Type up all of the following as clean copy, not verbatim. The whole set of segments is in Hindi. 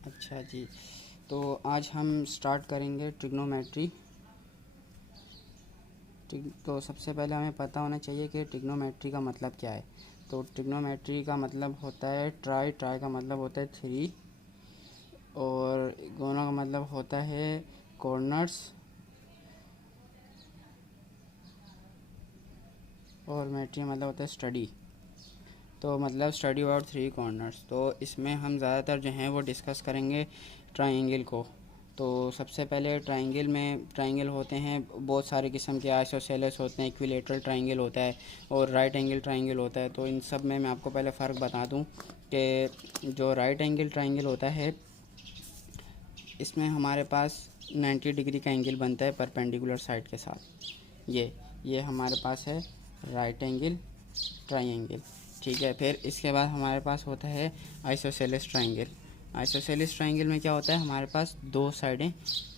अच्छा जी, तो आज हम स्टार्ट करेंगे ट्रिग्नोमेट्री। तो सबसे पहले हमें पता होना चाहिए कि ट्रिग्नोमेट्री का मतलब क्या है। तो ट्रिग्नोमेट्री का मतलब होता है ट्राई, ट्राई का मतलब होता है थ्री, और गोना का मतलब होता है कॉर्नर्स, और मेट्री मतलब होता है स्टडी। तो मतलब स्टडी अबाउट थ्री कॉर्नर्स। तो इसमें हम ज़्यादातर जो हैं वो डिस्कस करेंगे ट्राइंगल को। तो सबसे पहले ट्राइंगल होते हैं बहुत सारे किस्म के, आइसोसेलेस होते हैं, इक्विलेटरल ट्राइंगल होता है, और राइट एंगल ट्राइंगल होता है। तो इन सब में मैं आपको पहले फ़र्क बता दूं कि जो राइट एंगल ट्राइंगल होता है इसमें हमारे पास 90 डिग्री का एंगल बनता है परपेंडिकुलर साइड के साथ। ये हमारे पास है राइट एंगल ट्राइंगल। ठीक है, फिर इसके बाद हमारे पास होता है आइसोसेलेस ट्राइंगल। आइसोसेलेस ट्राइंगल में क्या होता है, हमारे पास दो साइडें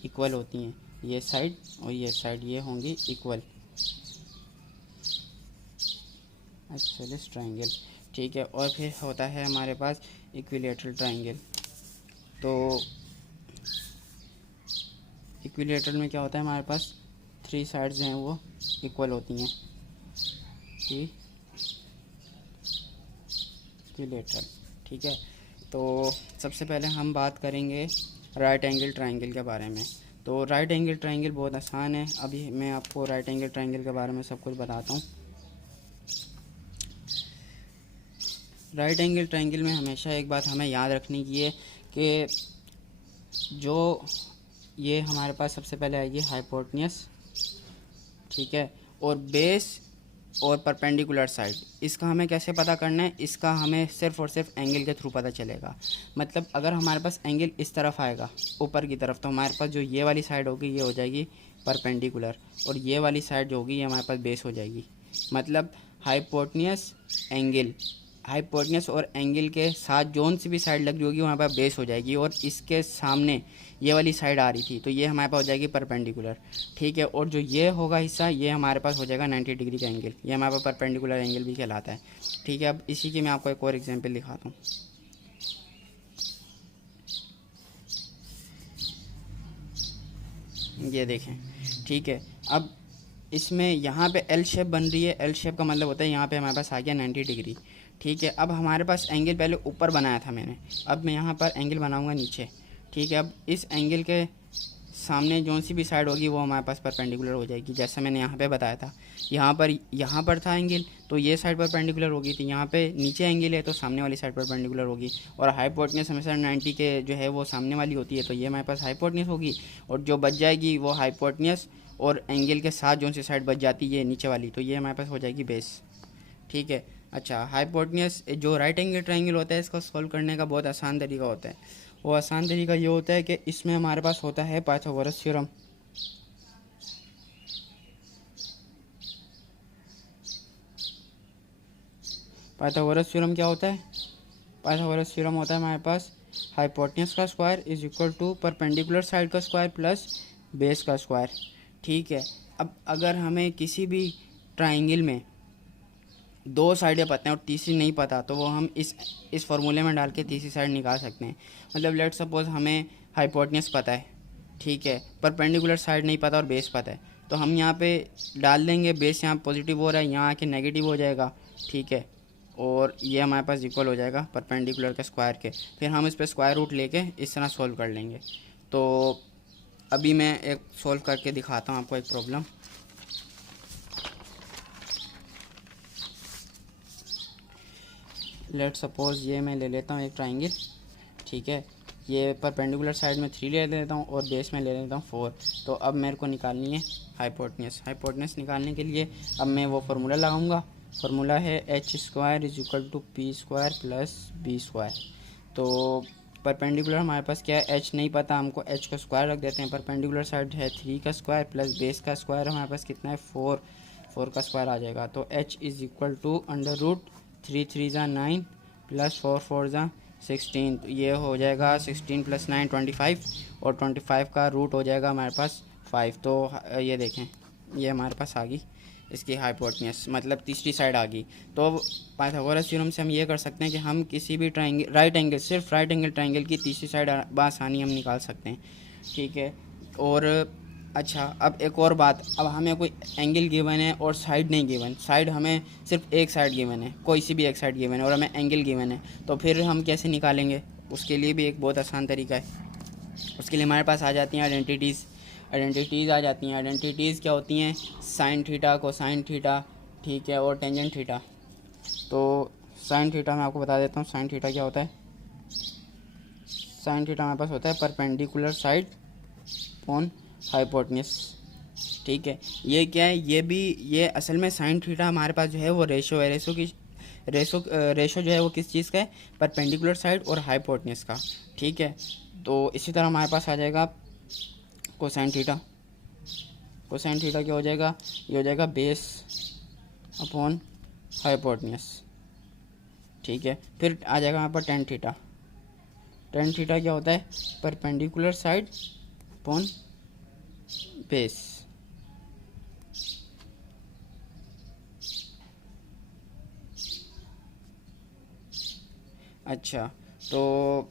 इक्वल होती हैं, ये साइड और ये साइड ये होंगी इक्वल, आइसोसेलेस ट्राइंगल। ठीक है, और फिर होता है हमारे पास इक्विलेटरल ट्राइंगल। तो इक्विलेटरल में क्या होता है, हमारे पास थ्री साइड्स हैं वो इक्वल होती हैं, इक्विलेटरल। ठीक है, तो सबसे पहले हम बात करेंगे राइट एंगल ट्राइंगल के बारे में। तो राइट एंगल ट्राइंगल बहुत आसान है, अभी मैं आपको राइट एंगल ट्राइंगल के बारे में सब कुछ बताता हूँ। राइट एंगल ट्राइंगल में हमेशा एक बात हमें याद रखनी की है कि जो ये हमारे पास सबसे पहले आएगी हाइपोटेन्यूस, ठीक है, और बेस और परपेंडिकुलर साइड। इसका हमें कैसे पता करना है, इसका हमें सिर्फ और सिर्फ एंगल के थ्रू पता चलेगा। मतलब अगर हमारे पास एंगल इस तरफ आएगा ऊपर की तरफ, तो हमारे पास जो ये वाली साइड होगी ये हो जाएगी परपेंडिकुलर, और ये वाली साइड जो होगी ये हमारे पास बेस हो जाएगी। मतलब हाइपोटेन्यूस एंगल, हाइपोटेन्यूस और एंगल के साथ जोन सी भी साइड लग रही होगी वहाँ पर बेस हो जाएगी, और इसके सामने ये वाली साइड आ रही थी तो ये हमारे पास हो जाएगी परपेंडिकुलर। ठीक है, और जो ये होगा हिस्सा ये हमारे पास हो जाएगा 90 डिग्री का एंगल, ये हमारे पास परपेंडिकुलर एंगल भी कहलाता है। ठीक है, अब इसी की मैं आपको एक और एग्जांपल दिखाता हूँ। ये देखें, ठीक है, अब इसमें यहाँ पे एल शेप बन रही है। एल शेप का मतलब होता है यहाँ पे हमारे पास आ गया 90 डिग्री। ठीक है, अब हमारे पास एंगल पहले ऊपर बनाया था मैंने, अब मैं यहाँ पर एंगल बनाऊँगा नीचे। ठीक है, अब इस एंगल के सामने जो सी भी साइड होगी वो हमारे पास परपेंडिकुलर हो जाएगी, जैसा मैंने यहाँ पे बताया था। यहाँ पर था एंगल तो ये साइड परपेंडिकुलर होगी, तो यहाँ पे नीचे एंगल है तो सामने वाली साइड परपेंडिकुलर होगी। और हाइपोटेन्यूस हमेशा 90 के जो है वो सामने वाली होती है, तो ये हमारे पास हाइपोटेन्यूस होगी, और जो बच जाएगी वो हाइपोटेन्यूस और एंगल के साथ जो सी साइड बच जाती है नीचे वाली, तो ये हमारे पास हो जाएगी बेस। ठीक है, अच्छा, हाइपोटेन्यूस जो राइट एंगल ट्राइंगल होता है इसको सॉल्व करने का बहुत आसान तरीका होता है। वो आसान तरीका ये होता है कि इसमें हमारे पास होता है पाइथागोरस थ्योरम। पाइथागोरस थ्योरम क्या होता है, पाइथागोरस थ्योरम होता है हमारे पास हाइपोटेन्यूस का square is equal to perpendicular side का स्क्वायर प्लस बेस का स्क्वायर। ठीक है, अब अगर हमें किसी भी ट्राइंगल में दो साइडें पता हैं और तीसरी नहीं पता, तो वो हम इस फॉर्मूले में डाल के तीसरी साइड निकाल सकते हैं। मतलब लेट सपोज हमें हाइपोटेन्यूस पता है, ठीक है, परपेंडिकुलर साइड नहीं पता और बेस पता है, तो हम यहाँ पे डाल देंगे बेस, यहाँ पॉजिटिव हो रहा है यहाँ आके नेगेटिव हो जाएगा। ठीक है, और ये हमारे पास इक्वल हो जाएगा परपेंडिकुलर के स्क्वायर के। फिर हम इस पर स्क्वायर रूट लेके इस तरह सॉल्व कर लेंगे। तो अभी मैं एक सॉल्व करके दिखाता हूँ आपको एक प्रॉब्लम। लेट सपोज ये मैं ले लेता हूँ एक ट्राइंगल। ठीक है, ये परपेंडिकुलर साइड में 3 ले लेता हूँ और बेस में ले लेता हूँ 4। तो अब मेरे को निकालनी है हाइपोटेन्यूस। हाइपोटेन्यूस निकालने के लिए अब मैं वो फार्मूला लगाऊंगा। फार्मूला है H square is equal to P square plus B square. तो परपेंडिकुलर हमारे पास क्या है, एच नहीं पता, हमको एच का स्क्वायर रख देते हैं। परपेंडिकुलर साइड है 3 का स्क्वायर प्लस बेस का स्क्वायर हमारे पास कितना है 4, 4 का स्क्वायर आ जाएगा। तो H is equal to under root 3 3 ज़ा 9 प्लस 4 4 ज़ा 16। तो ये हो जाएगा 16 प्लस 9 25, और 25 का रूट हो जाएगा हमारे पास 5। तो ये देखें ये हमारे पास आ गई। इसकी हाइपोटेन्यूज, मतलब तीसरी साइड आ गई। तो पाइथागोरस थ्योरम से हम ये कर सकते हैं कि हम किसी भी ट्राइंगल, राइट एंगल, सिर्फ राइट एंगल ट्राइंगल की तीसरी साइड बआसानी हम निकाल सकते हैं। ठीक है। और अच्छा, अब एक और बात, अब हमें कोई एंगल गिवन है और साइड नहीं गिवन, साइड हमें सिर्फ एक साइड गिवन है, कोई सी भी एक साइड गिवन है, और हमें एंगल गिवन है, तो फिर हम कैसे निकालेंगे? उसके लिए भी एक बहुत आसान तरीका है। उसके लिए हमारे पास आ जाती हैं आइडेंटिटीज़ आ जाती हैं। आइडेंटिटीज़ क्या होती हैं? साइन थीटा, कोसाइन थीटा, ठीक है, और टेंजेंट थीटा। तो साइन थीटा मैं आपको बता देता हूँ, साइन थीटा क्या होता है। साइन थीटा हमारे पास होता है परपेंडिकुलर साइड ऑन हाइपोटेन्यूज। ठीक है, ये क्या है? ये असल में साइन थीटा हमारे पास जो है वो रेशो है, रेशो जो है वो किस चीज़ का है? परपेंडिकुलर साइड और हाइपोटेन्यूज का। ठीक है, तो इसी तरह हमारे पास आ जाएगा कोसाइन थीटा। कोसाइन थीटा क्या हो जाएगा? ये हो जाएगा बेस अपॉन हाइपोटेन्यूज। ठीक है, फिर आ जाएगा यहाँ पर टेन थीटा। टेन थीटा क्या होता है? Perpendicular side upon base. अच्छा, तो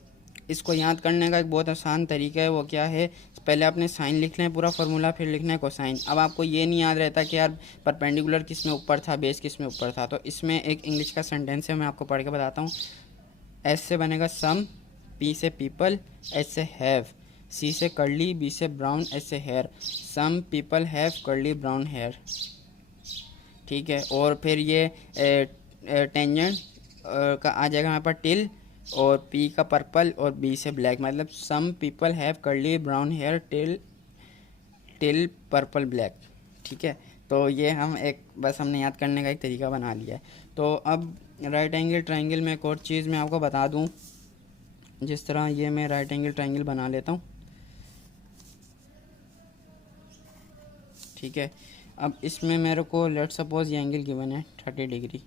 इसको याद करने का एक बहुत आसान तरीका है, वो क्या है? पहले आपने साइन लिखना है पूरा फार्मूला, फिर लिखना है कोसाइन। अब आपको ये नहीं याद रहता कि यार परपेंडिकुलर किस में ऊपर था, बेस किस में ऊपर था, तो इसमें एक इंग्लिश का सेंटेंस है, मैं आपको पढ़ के बताता हूँ। एस से बनेगा सम, पी से पीपल, एच से हैव, सी से कर्ली, बी से ब्राउन, एच से hair. Some people have curly brown hair. ठीक है, और फिर ये टेंजेंट का आ जाएगा हमारे पास टिल, और पी का पर्पल, और बी से ब्लैक, मतलब some people have curly brown hair teal purple black. ठीक है, तो ये हम एक बस हमने याद करने का एक तरीका बना लिया है। तो अब राइट एंगल ट्रायंगल में एक और चीज़ मैं आपको बता दूं, जिस तरह ये मैं राइट एंगल ट्रायंगल बना लेता हूँ। ठीक है, अब इसमें मेरे को लेट सपोज ये एंगल गिवन है 30 डिग्री।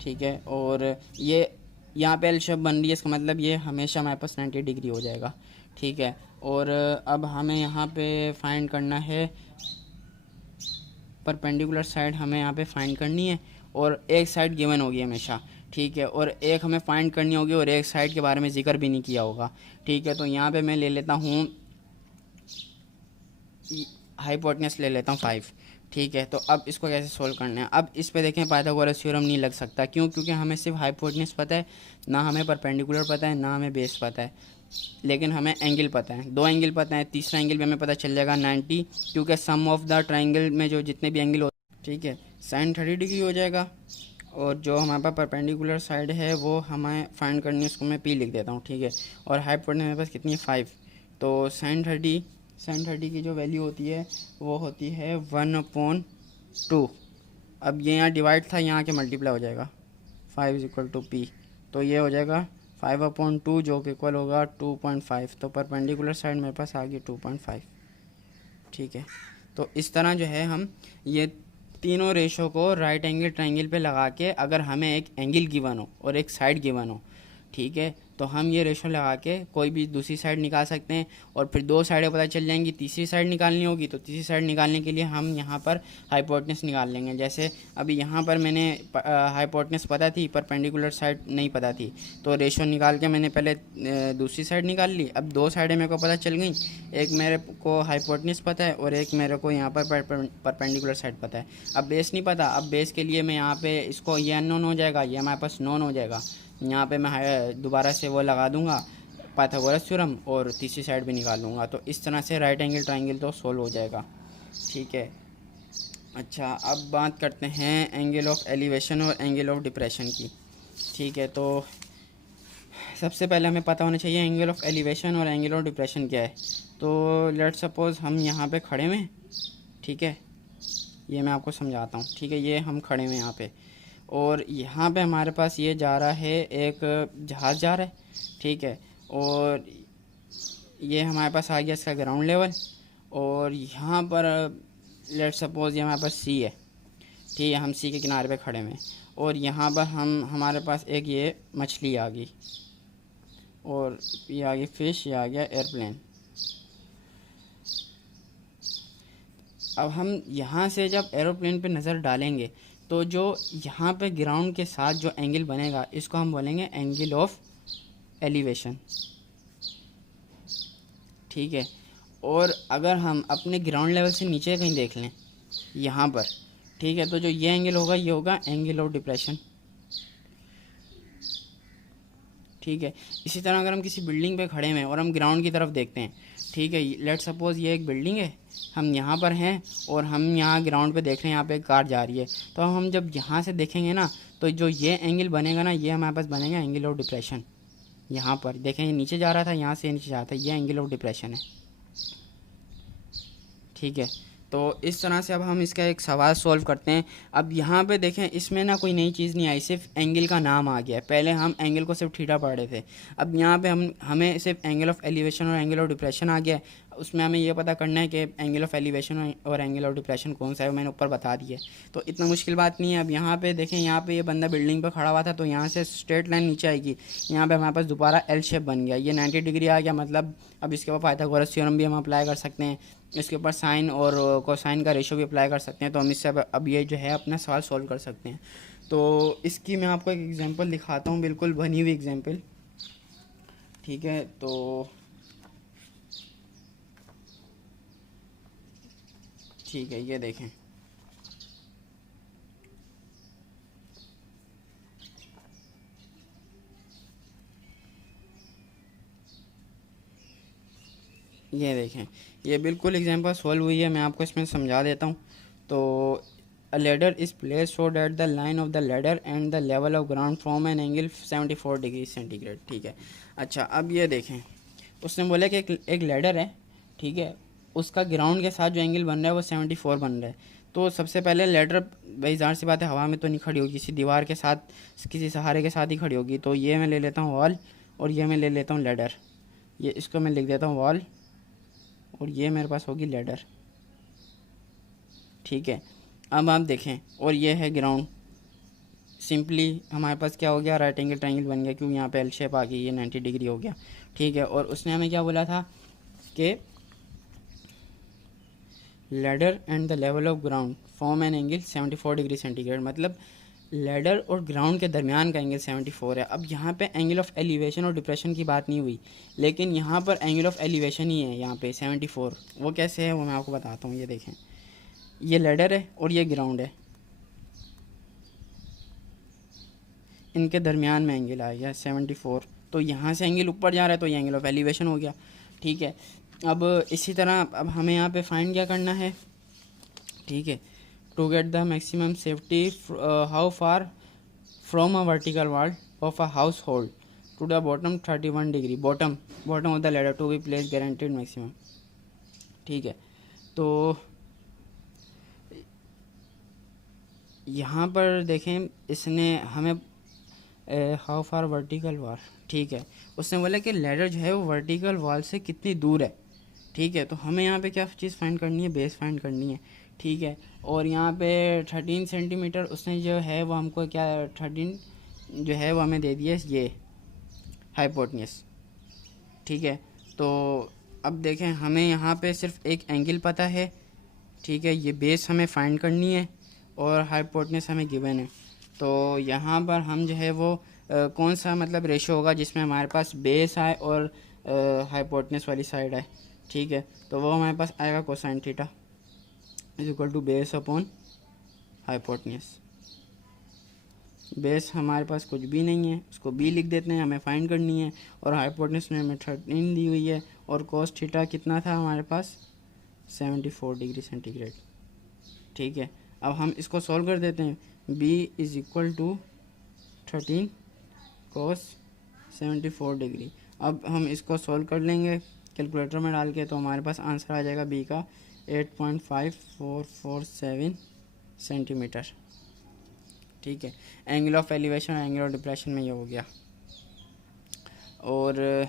ठीक है, और ये यहाँ पे एल शेप बन रही है, इसका मतलब ये हमेशा हमारे पास 90 डिग्री हो जाएगा। ठीक है, और अब हमें यहाँ पे फाइंड करना है परपेंडिकुलर साइड, हमें यहाँ पे फाइंड करनी है, और एक साइड गिवन होगी हमेशा। ठीक है, और एक हमें फाइंड करनी होगी, और एक साइड के बारे में जिक्र भी नहीं किया होगा। ठीक है, तो यहाँ पे मैं ले लेता हूँ हाइपोटेन्यूज, ले लेता हूँ 5। ठीक है, तो अब इसको कैसे सोल्व करना है? अब इस पे देखें, पाइथागोरस थ्योरम नहीं लग सकता। क्यों? क्योंकि हमें सिर्फ हाइपोटेन्यूज पता है, ना हमें परपेंडिकुलर पता है, ना हमें बेस पता है, लेकिन हमें एंगल पता है, दो एंगल पता है। तीसरा एंगल भी हमें पता चल जाएगा 90, क्योंकि सम ऑफ द ट्राइंगल में जो जितने भी एंगल होते हैं, ठीक है, साइन 30 डिग्री हो जाएगा। और जो हमारे पास परपेंडिकुलर साइड है वो हमें फाइंड करनी है, उसको मैं पी लिख देता हूँ। ठीक है, और हाइपोटेन्यूज मेरे पास कितनी है? 5। तो साइन 30 की जो वैल्यू होती है वो होती है 1/2। अब ये यहाँ डिवाइड था, यहाँ के मल्टीप्लाई हो जाएगा, 5 = P, तो ये हो जाएगा 5/2, जो कि इक्वल होगा 2.5। तो परपेंडिकुलर साइड मेरे पास आ गई 2.5। ठीक है, तो इस तरह जो है हम ये तीनों रेशो को राइट एंगल ट्रायंगल पे लगा के, अगर हमें एक एंगल गिवन हो और एक साइड गिवन हो, ठीक है, तो हम ये रेशो लगा के कोई भी दूसरी साइड निकाल सकते हैं, और फिर दो साइडें पता चल जाएंगी। तीसरी साइड निकालनी होगी तो तीसरी साइड निकालने के लिए हम यहाँ पर हाइपोटेन्यूज निकाल लेंगे। जैसे अभी यहाँ पर मैंने हाइपोटेन्यूज पता थी, परपेंडिकुलर साइड नहीं पता थी, तो रेशो निकाल के मैंने पहले दूसरी साइड निकाल ली। अब दो साइडें मेरे को पता चल गई, एक मेरे को हाइपोटेन्यूज पता है और एक मेरे को यहाँ पर परपेंडिकुलर साइड पता है। अब बेस नहीं पता, अब बेस के लिए मैं यहाँ पे इसको ये अननोन हो जाएगा, ये हमारे पास नोन हो जाएगा। यहाँ पे मैं दोबारा से वो लगा दूंगा पाइथागोरस थ्योरम, और तीसरी साइड भी निकाल लूँगा। तो इस तरह से राइट एंगल ट्रायंगल तो सोल्व हो जाएगा। ठीक है, अच्छा, अब बात करते हैं एंगल ऑफ एलिवेशन और एंगल ऑफ डिप्रेशन की। ठीक है, तो सबसे पहले हमें पता होना चाहिए एंगल ऑफ एलिवेशन और एंगल ऑफ डिप्रेशन क्या है। तो लेट सपोज हम यहाँ पे खड़े हुए, ठीक है, ये मैं आपको समझाता हूँ। ठीक है, ये हम खड़े हुए यहाँ पे, और यहाँ पे हमारे पास ये जा रहा है, एक जहाज़ जा रहा है। ठीक है, और ये हमारे पास आ गया इसका ग्राउंड लेवल, और यहाँ पर लेट सपोज ये हमारे पास सी है। ठीक है, हम सी के किनारे पे खड़े हुए, और यहाँ पर हमारे पास एक ये मछली आ गई, और ये आ गई फिश, ये आ गया एयरप्लेन। अब हम यहाँ से जब एरोप्लेन पे नज़र डालेंगे तो जो यहाँ पे ग्राउंड के साथ जो एंगल बनेगा इसको हम बोलेंगे एंगल ऑफ एलिवेशन, ठीक है। और अगर हम अपने ग्राउंड लेवल से नीचे कहीं देख लें यहाँ पर, ठीक है, तो जो ये एंगल होगा ये होगा एंगल ऑफ डिप्रेशन, ठीक है। इसी तरह अगर हम किसी बिल्डिंग पे खड़े हैं और हम ग्राउंड की तरफ देखते हैं, ठीक है, लेट सपोज़ ये एक बिल्डिंग है, हम यहाँ पर हैं और हम यहाँ ग्राउंड पे देख रहे हैं, यहाँ पे एक कार जा रही है, तो हम जब यहाँ से देखेंगे ना तो जो ये एंगल बनेगा ना ये हमारे पास बनेगा एंगल ऑफ डिप्रेशन। यहाँ पर देखें ये नीचे जा रहा था, यहाँ से नीचे जा रहा था, ये एंगल ऑफ डिप्रेशन है, ठीक है। तो इस तरह से अब हम इसका एक सवाल सॉल्व करते हैं। अब यहाँ पे देखें इसमें ना कोई नई चीज़ नहीं आई, सिर्फ एंगल का नाम आ गया है। पहले हम एंगल को सिर्फ थीटा पढ़ रहे थे, अब यहाँ पे हमें सिर्फ एंगल ऑफ एलिवेशन और एंगल ऑफ डिप्रेशन आ गया है। उसमें हमें ये पता करना है कि एंगल ऑफ एलिवेशन और एंगल ऑफ डिप्रेशन कौन सा है, मैंने ऊपर बता दिया है, तो इतना मुश्किल बात नहीं है। अब यहाँ पे देखें, यहाँ पे ये बंदा बिल्डिंग पर खड़ा हुआ था, तो यहाँ से स्ट्रेट लाइन नीचे आएगी, यहाँ पे हमारे पास दोबारा एल शेप बन गया, ये 90 डिग्री आ गया। मतलब अब इसके ऊपर पाइथागोरस थ्योरम भी हम अप्लाई कर सकते हैं, इसके ऊपर साइन और कोसाइन का रेशो भी अप्लाई कर सकते हैं, तो हम इससे अब ये जो है अपना सवाल सॉल्व कर सकते हैं। तो इसकी मैं आपको एक एग्जांपल दिखाता हूँ, बिल्कुल बनी हुई एग्जांपल, ठीक है। तो ठीक है, ये देखें, ये देखें, ये बिल्कुल एग्जांपल सॉल्व हुई है, मैं आपको इसमें समझा देता हूँ। तो अ ladder is place so that the line of the ladder and the level of ground from an angle 74 degree centigrade, ठीक है। अच्छा, अब ये देखें, उसने बोला कि एक लेडर है, ठीक है, उसका ग्राउंड के साथ जो एंगल बन रहा है वो 74 बन रहा है। तो सबसे पहले लेडर, भाई ज़ाहिर सी बात है हवा में तो नहीं खड़ी होगी, किसी दीवार के साथ, किसी सहारे के साथ ही खड़ी होगी। तो ये मैं ले लेता हूँ वॉल और ये मैं ले लेता हूँ लेडर, ये इसको मैं लिख देता हूँ वॉल और ये मेरे पास होगी लेडर, ठीक है। अब आप देखें, और ये है ग्राउंड, सिंपली हमारे पास क्या हो गया, राइट एंगल ट्रायंगल बन गया, क्योंकि यहाँ पे एल शेप आ गई, ये 90 डिग्री हो गया, ठीक है। और उसने हमें क्या बोला था कि ladder and the level of ground form an angle 74 degree centigrade, मतलब लेडर और ग्राउंड के दरमियान का एंगल 74 है। अब यहाँ पे एंगल ऑफ एलिवेशन और डिप्रेशन की बात नहीं हुई, लेकिन यहाँ पर एंगल ऑफ एलिवेशन ही है यहाँ पे 74। वो कैसे है वो मैं आपको बताता हूँ। ये देखें, ये लेडर है और ये ग्राउंड है, इनके दरमियान में एंगल आ गया 74, तो यहाँ से एंगल ऊपर जा रहा है, तो ये एंगल ऑफ एलिवेशन हो गया, ठीक है। अब इसी तरह अब हमें यहाँ पे फाइंड क्या करना है, ठीक है, to get the maximum safety how far from a vertical wall of a house hold to the bottom 31 degree, bottom of the ladder to be place guaranteed maximum, ठीक है। तो यहाँ पर देखें, इसने हमें हाउ फार वर्टिकल वॉल, ठीक है, उसने बोला कि लेडर जो है वो वर्टिकल वॉल से कितनी दूर है, ठीक है। तो हमें यहाँ पे क्या चीज़ फाइंड करनी है, बेस फाइंड करनी है, ठीक है। और यहाँ पे 13 सेंटीमीटर उसने जो है वो हमको क्या 13 जो है वो हमें दे दिया ये हाइपोटेन्यूज, ठीक है। तो अब देखें, हमें यहाँ पे सिर्फ एक एंगल पता है, ठीक है, ये बेस हमें फाइंड करनी है और हाइपोटेन्यूज हमें गिवन है। तो यहाँ पर हम जो है वो कौन सा मतलब रेशो होगा जिसमें हमारे पास बेस आए और हाइपोटेन्यूज वाली साइड आए, ठीक है। तो वो हमारे पास आएगा cosine theta is equal to base upon hypotenuse. Base हमारे पास कुछ भी नहीं है, उसको बी लिख देते हैं, हमें फाइंड करनी है, और हाइपोटेन्यूज में हमें 13 दी हुई है, और कोस थीटा कितना था हमारे पास 74 डिग्री सेंटीग्रेड, ठीक है। अब हम इसको सॉल्व कर देते हैं, b is equal to 13 cos 74 degree. अब हम इसको सॉल्व कर लेंगे कैलकुलेटर में डाल के, तो हमारे पास आंसर आ जाएगा b का 8.5447 सेंटीमीटर, ठीक है। एंगल ऑफ एलिवेशन और एंगल ऑफ डिप्रेशन में ये हो गया। और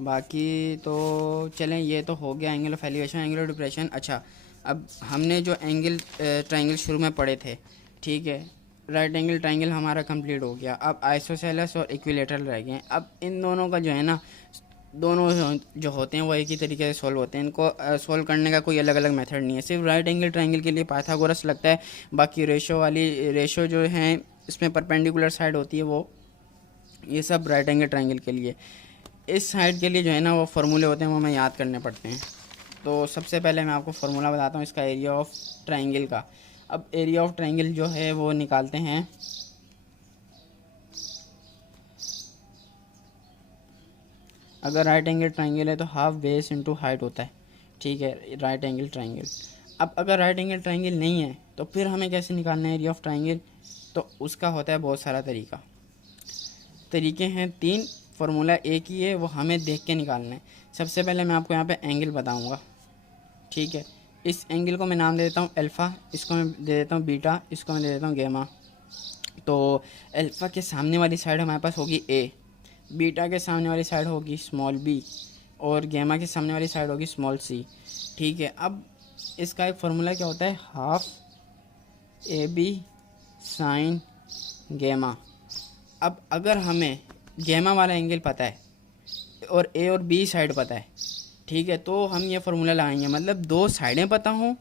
बाकी तो चलें, ये तो हो गया angle of elevation, angle of depression. अच्छा, अब हमने जो एंगल ट्रायंगल शुरू में पढ़े थे, ठीक है, राइट एंगल ट्रायंगल हमारा कंप्लीट हो गया। अब आइसोसेलेस और इक्विलेटरल रह गए हैं। अब इन दोनों का जो है ना दोनों जो होते हैं वो एक ही तरीके से सॉल्व होते हैं। इनको सॉल्व करने का कोई अलग अलग मेथड नहीं है। सिर्फ राइट एंगल ट्रायंगल के लिए पाइथागोरस लगता है, बाकी रेशो जो हैं इसमें परपेंडिकुलर साइड होती है वो, ये सब राइट एंगल ट्रायंगल के लिए। इस साइड के लिए जो है ना वो फार्मूले होते हैं वो हमें याद करने पड़ते हैं। तो सबसे पहले मैं आपको फार्मूला बताता हूँ इसका एरिया ऑफ ट्रायंगल का। अब एरिया ऑफ ट्रायंगल जो है वो निकालते हैं। अगर राइट एंगल ट्रायंगल है तो हाफ बेस इनटू हाइट होता है, ठीक है, राइट एंगल ट्रायंगल। अब अगर राइट एंगल ट्रायंगल नहीं है तो फिर हमें कैसे निकालना है एरिया ऑफ ट्रायंगल? तो उसका होता है बहुत सारा तरीके हैं, 3। फार्मूला एक ही है, वो हमें देख के निकालना है। सबसे पहले मैं आपको यहाँ पे एंगल बताऊँगा, ठीक है। इस एंगल को मैं नाम दे देता हूँ अल्फ़ा, इसको मैं दे देता हूँ बीटा, इसको मैं दे देता हूँ गैमा। तो अल्फ़ा के सामने वाली साइड हमारे पास होगी ए, बीटा के सामने वाली साइड होगी स्मॉल बी, और गैमा के सामने वाली साइड होगी स्मॉल सी, ठीक है। अब इसका एक फार्मूला क्या होता है, half A B sine gamma. अब अगर हमें गैमा वाला एंगल पता है और ए और बी साइड पता है, ठीक है, तो हम ये फार्मूला लगाएंगे। मतलब दो साइडें पता हों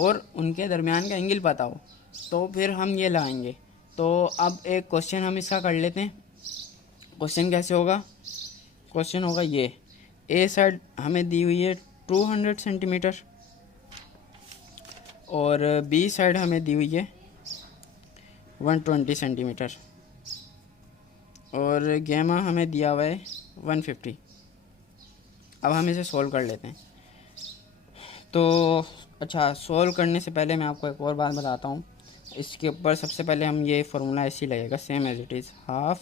और उनके दरमियान का एंगल पता हो तो फिर हम ये लगाएंगे। तो अब एक क्वेश्चन हम इसका कर लेते हैं। क्वेश्चन कैसे होगा? क्वेश्चन होगा ये, ए साइड हमें दी हुई है 200 सेंटीमीटर और बी साइड हमें दी हुई है 120 सेंटीमीटर और गैमा हमें दिया हुआ है 150। अब हम इसे सॉल्व कर लेते हैं। तो अच्छा, सॉल्व करने से पहले मैं आपको एक और बात बताता हूँ। इसके ऊपर सबसे पहले हम ये फार्मूला ऐसे ही लगेगा, same as it is half,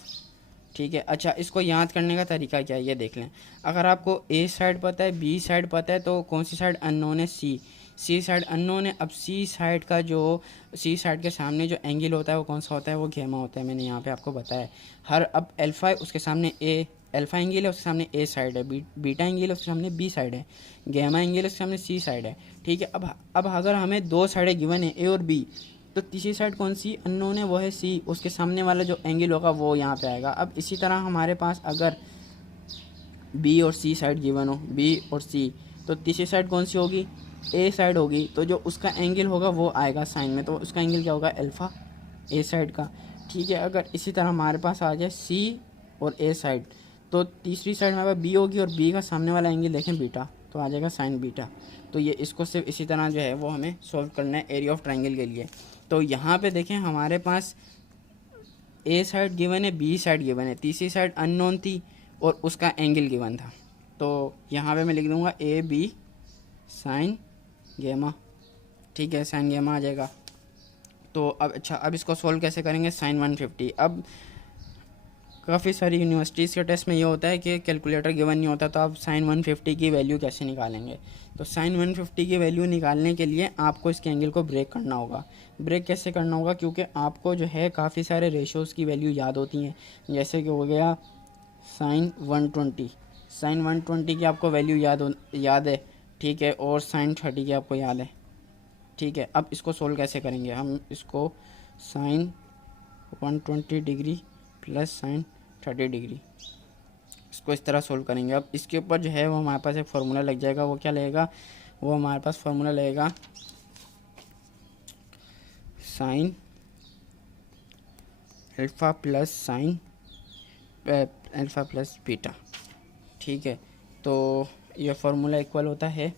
ठीक है। अच्छा, इसको याद करने का तरीका क्या है ये देख लें। अगर आपको ए साइड पता है, बी साइड पता है, तो कौन सी साइड अननोन है? सी साइड अननोन है। अब सी साइड का जो सी साइड के सामने जो एंगल होता है वो कौन सा होता है? वो गैमा होता है। मैंने यहाँ पे आपको बताया हर। अब अल्फ़ा है उसके सामने ए, अल्फ़ा एंगल है उसके सामने ए साइड है, बीटा एंगल है उसके सामने बी साइड है, गैमा एंगल है उसके सामने सी साइड है, ठीक है। अब अगर हमें दो साइडें गिवन है ए और बी, तो तीसरी साइड कौन सी अननोन है? वो है सी, उसके सामने वाला जो एंगल होगा वो यहाँ पे आएगा। अब इसी तरह हमारे पास अगर बी और सी साइड गिवन हो, बी और सी, तो तीसरी साइड कौन सी होगी? ए साइड होगी। तो जो उसका एंगल होगा वो आएगा साइन में, तो उसका एंगल क्या होगा? अल्फ़ा, ए साइड का, ठीक है। अगर इसी तरह हमारे पास आ जाए सी और ए साइड, तो तीसरी साइड हमारे पास बी होगी और बी का सामने वाला एंगल देखें बीटा, तो आ जाएगा साइन बीटा। तो ये इसको सिर्फ इसी तरह जो है वो हमें सॉल्व करना है एरिया ऑफ ट्रायंगल के लिए। तो यहाँ पे देखें हमारे पास ए साइड गिवन है, बी साइड गिवन है, तीसरी साइड अननोन थी और उसका एंगल गिवन था। तो यहाँ पे मैं लिख दूँगा ए बी साइन गैमा, ठीक है, साइन गैमा आ जाएगा। तो अब अच्छा, अब इसको सॉल्व कैसे करेंगे? साइन 150। अब काफ़ी सारी यूनिवर्सिटीज़ के टेस्ट में ये होता है कि कैलकुलेटर गिवन नहीं होता, तो आप साइन 150 की वैल्यू कैसे निकालेंगे? तो साइन 150 की वैल्यू निकालने के लिए आपको इसके एंगल को ब्रेक करना होगा। ब्रेक कैसे करना होगा? क्योंकि आपको जो है काफ़ी सारे रेशोज़ की वैल्यू याद होती हैं, जैसे कि हो गया साइन 120, साइन 120 की आपको वैल्यू याद है, ठीक है, और साइन 30 की आपको याद है, ठीक है। अब इसको सोल्व कैसे करेंगे? हम इसको sine 120 degree plus sine 30 degree, इसको इस तरह सोल्व करेंगे। अब इसके ऊपर जो है वो हमारे पास एक फार्मूला लग जाएगा। वो क्या लगेगा? वो हमारे पास फार्मूला लगेगा sine alpha plus sine alpha plus beta, ठीक है। तो ये फार्मूला इक्वल होता है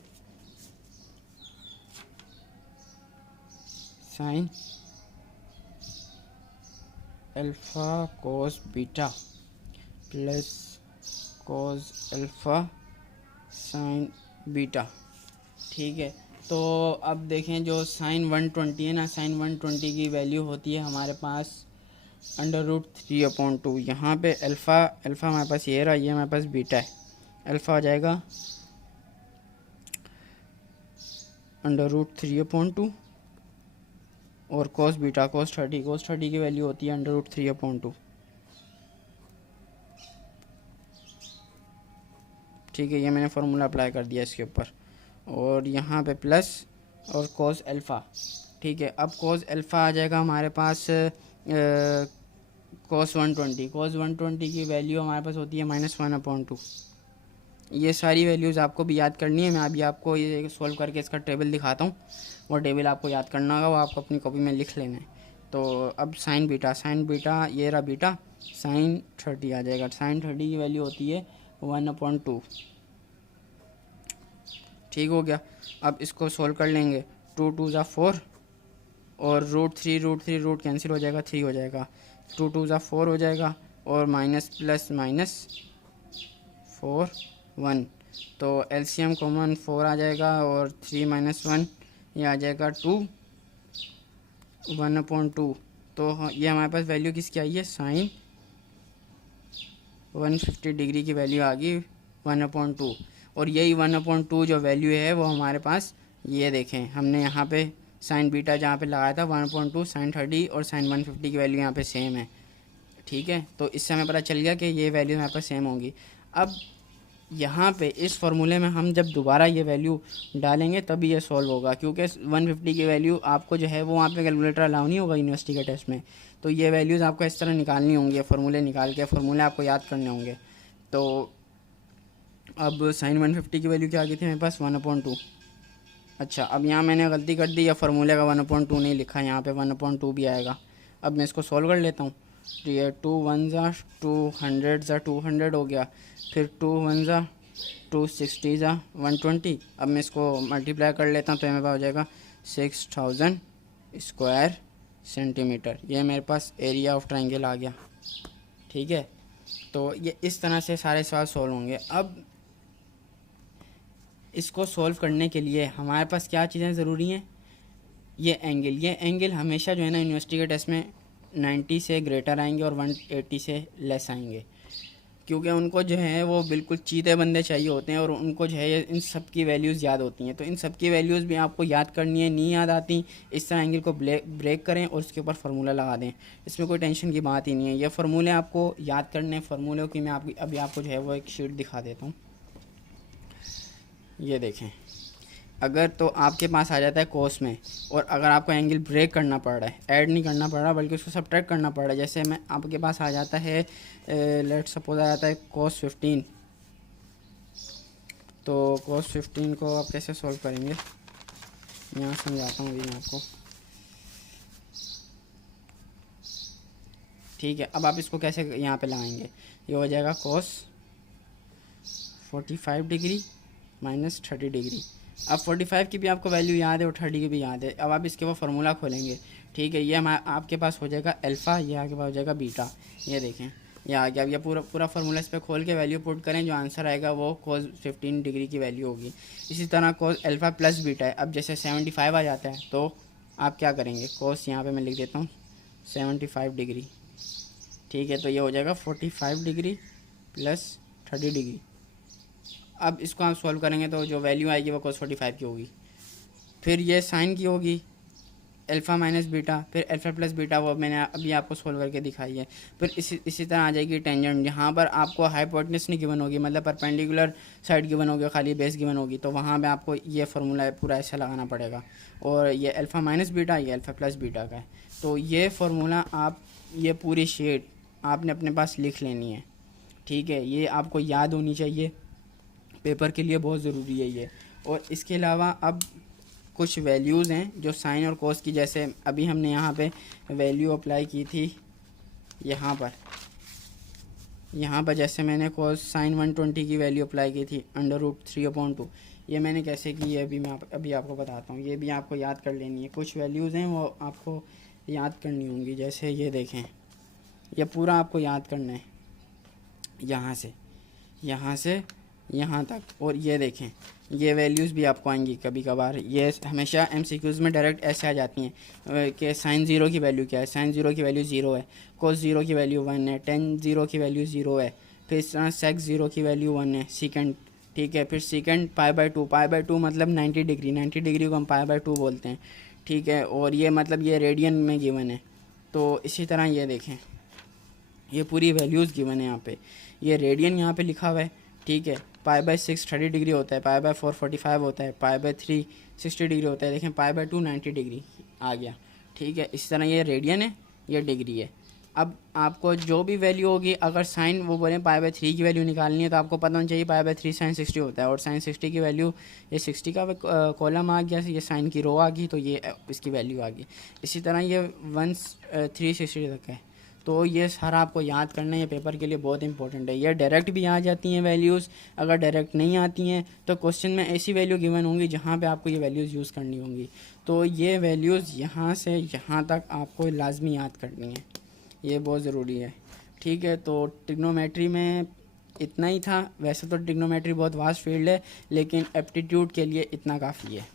sine alpha cos beta plus cos alpha sine beta, ठीक है। तो अब देखें जो साइन 120 है ना, साइन 120 की वैल्यू होती है हमारे पास √3/2। यहाँ पे अल्फ़ा हमारे पास ये रहा, ये हमारे पास बीटा है। अल्फ़ा आ जाएगा √3/2 और कोस बीटा कोस 30 की वैल्यू होती है √3/2, ठीक है। ये मैंने फार्मूला अप्लाई कर दिया इसके ऊपर, और यहाँ पे प्लस और कोस अल्फ़ा, ठीक है। अब कोस अल्फ़ा आ जाएगा हमारे पास कोस 120 की वैल्यू हमारे पास होती है -1/2, ये सारी वैल्यूज़ आपको भी याद करनी है। मैं अभी आपको ये सॉल्व करके इसका टेबल दिखाता हूँ, वो टेबल आपको याद करना होगा, वो आपको अपनी कॉपी में लिख लेना है। तो अब साइन बीटा ये रहा बीटा, साइन 30 आ जाएगा। साइन 30 की वैल्यू होती है 1/2। ठीक हो गया। अब इसको सॉल्व कर लेंगे। 2 2 ज़ा 4 और रूट कैंसिल हो जाएगा, 3 हो जाएगा। 2 2 ज़ा 4 हो जाएगा और माइनस प्लस माइनस 4 1, तो एलसीएम कॉमन 4 आ जाएगा और 3 - 1 ये आ जाएगा 2 1/2। तो ये हमारे पास वैल्यू किसकी आई है, साइन 150 डिग्री की वैल्यू आ गई 1/2। और यही 1/2 जो वैल्यू है वो हमारे पास, ये देखें हमने यहाँ पे साइन बीटा जहाँ पे लगाया था 1/2, साइन 30 और साइन 150 की वैल्यू यहाँ पे सेम है। ठीक है, तो इससे हमें पता चल गया कि ये वैल्यू हमारे पास सेम होंगी। अब यहाँ पे इस फार्मूले में हम जब दोबारा ये वैल्यू डालेंगे तभी ये सॉल्व होगा, क्योंकि 150 की वैल्यू आपको जो है वो वहाँ पे कैलकुलेटर अलाउ नहीं होगा यूनिवर्सिटी के टेस्ट में। तो ये वैल्यूज़ आपको इस तरह निकालनी होंगी, फार्मूले निकाल के फार्मूले आपको याद करने होंगे। तो अब साइन 150 की वैल्यू क्या आ गई थी मेरे पास, 1/2। अच्छा, अब यहाँ मैंने गलती कर दी, या फार्मूले का 1/2 नहीं लिखा, यहाँ पे 1/2 भी आएगा। अब मैं इसको सॉल्व कर लेता हूँ। तो ये 2 1 ज़ा 200 ज़ा 200 हो गया, फिर 2 1 ज़ा 260 ज़ा 120। अब मैं इसको मल्टीप्लाई कर लेता हूँ तो मेरे पास हो जाएगा 6000 स्क्वायर सेंटीमीटर। ये मेरे पास एरिया ऑफ ट्रायंगल आ गया। ठीक है, तो ये इस तरह से सारे सवाल सॉल्व होंगे। अब इसको सॉल्व करने के लिए हमारे पास क्या चीज़ें ज़रूरी हैं, ये एंगल हमेशा जो है ना यूनिवर्सिटी के टेस्ट में 90 से ग्रेटर आएंगे और 180 से लेस आएंगे, क्योंकि उनको जो है वो बिल्कुल चीते बंदे चाहिए होते हैं और उनको जो है इन सब की वैल्यूज़ याद होती हैं। तो इन सब की वैल्यूज़ भी आपको याद करनी है, नहीं याद आती इस तरह एंगल को ब्रेक करें और उसके ऊपर फार्मूला लगा दें, इसमें कोई टेंशन की बात ही नहीं है। ये फार्मूले आपको याद करने हैं, फार्मूलों की मैं अभी आपको जो है वो एक शीट दिखा देता हूँ। ये देखें, अगर तो आपके पास आ जाता है कोस में, और अगर आपको एंगल ब्रेक करना पड़ रहा है, ऐड नहीं करना पड़ रहा बल्कि उसको सब्ट्रैक्ट करना पड़ रहा है, जैसे मैं आपके पास आ जाता है लेट सपोज आ जाता है कोस 15, तो कोस 15 को आप कैसे सॉल्व करेंगे, यहाँ समझाता हूँ अभी मैं आपको। ठीक है, अब आप इसको कैसे यहाँ पे लगाएंगे, ये हो जाएगा कोस 45 डिग्री माइनस 30 डिग्री। अब 45 की भी आपको वैल्यू याद है और 30 की भी याद है। अब आप इसके वो फार्मूला खोलेंगे। ठीक है, ये आपके पास हो जाएगा अल्फ़ा, ये आपके पास हो जाएगा बीटा। ये देखें ये आ गया। अब ये पूरा फार्मूला इस पर खोल के वैल्यू पुट करें, जो आंसर आएगा वो कोस 15 डिग्री की वैल्यू होगी। इसी तरह कोस अल्फ़ा प्लस बीटा है। अब जैसे 75 आ जाता है तो आप क्या करेंगे, कोस यहाँ पर मैं लिख देता हूँ 75 डिग्री। ठीक है, तो ये हो जाएगा 45 डिग्री प्लस 30 डिग्री। अब इसको आप सॉल्व करेंगे तो जो वैल्यू आएगी वो कोस 45 की होगी। फिर ये साइन की होगी अल्फ़ा माइनस बीटा, फिर अल्फ़ा प्लस बीटा, वो मैंने अभी आपको सॉल्व करके दिखाई है। फिर इसी तरह आ जाएगी टेंजेंट, जहाँ पर आपको हाइपोटेनस नहीं गिवन होगी, मतलब परपेंडिकुलर साइड गिवन होगी, खाली बेस गिवन होगी, तो वहाँ पे आपको ये फार्मूला पूरा ऐसा लगाना पड़ेगा। और ये अल्फ़ा माइनस बीटा, ये अल्फ़ा प्लस बीटा का है। तो ये फार्मूला आप, ये पूरी शीट आपने अपने पास लिख लेनी है। ठीक है, ये आपको याद होनी चाहिए, पेपर के लिए बहुत ज़रूरी है ये। और इसके अलावा अब कुछ वैल्यूज़ हैं जो साइन और कोस की, जैसे अभी हमने यहाँ पे वैल्यू अप्लाई की थी, यहाँ पर जैसे मैंने कोस साइन 120 की वैल्यू अप्लाई की थी √3/2। ये मैंने कैसे की है अभी आपको बताता हूँ। ये भी आपको याद कर लेनी है, कुछ वैल्यूज़ हैं वो आपको याद करनी होंगी। जैसे ये देखें, ये पूरा आपको याद करना है, यहाँ से यहाँ तक। और ये देखें, ये वैल्यूज़ भी आपको आएंगी कभी कभार, ये हमेशा MCQs में डायरेक्ट ऐसे आ जाती हैं कि साइन 0 की वैल्यू क्या है, साइन 0 की वैल्यू 0 है, कोस 0 की वैल्यू 1 है, टेन 0 की वैल्यू 0 है, फिर इस तरह सेक 0 की वैल्यू 1 है, सेकेंड। ठीक है, फिर सेकेंड पाई/2 मतलब 90 डिग्री को हम पाई/2 बोलते हैं। ठीक है, और ये मतलब ये रेडियन में गिवन है। तो इसी तरह ये देखें, ये पूरी वैल्यूज़ गिवन है यहाँ पे, ये रेडियन यहाँ पे लिखा हुआ है। ठीक है, पाई/6 30 डिग्री होता है, पाई/4 45 होता है, पाई/3 60 डिग्री होता है। देखें पाई/2 90 डिग्री आ गया। ठीक है, इस तरह ये रेडियन है, ये डिग्री है। अब आपको जो भी वैल्यू होगी, अगर साइन वो बोलें π/3 की वैल्यू निकालनी है तो आपको पता होना चाहिए π/3 साइन 60 होता है, और साइन 60 की वैल्यू ये 60 का कॉलम आ गया, ये साइन की रो आ गई, तो ये इसकी वैल्यू आ गई। इसी तरह ये 360 तक है। तो ये सारा आपको याद करना है, ये पेपर के लिए बहुत इंपॉर्टेंट है। ये डायरेक्ट भी आ जाती हैं वैल्यूज़, अगर डायरेक्ट नहीं आती हैं तो क्वेश्चन में ऐसी वैल्यू गिवन होंगी जहाँ पे आपको ये वैल्यूज़ यूज़ करनी होंगी। तो ये वैल्यूज़ यहाँ से यहाँ तक आपको लाजमी याद करनी है, ये बहुत ज़रूरी है। ठीक है, तो ट्रिग्नोमेट्री में इतना ही था। वैसे तो ट्रिग्नोमेट्री बहुत वास्ट फील्ड है, लेकिन एप्टीट्यूड के लिए इतना काफ़ी है।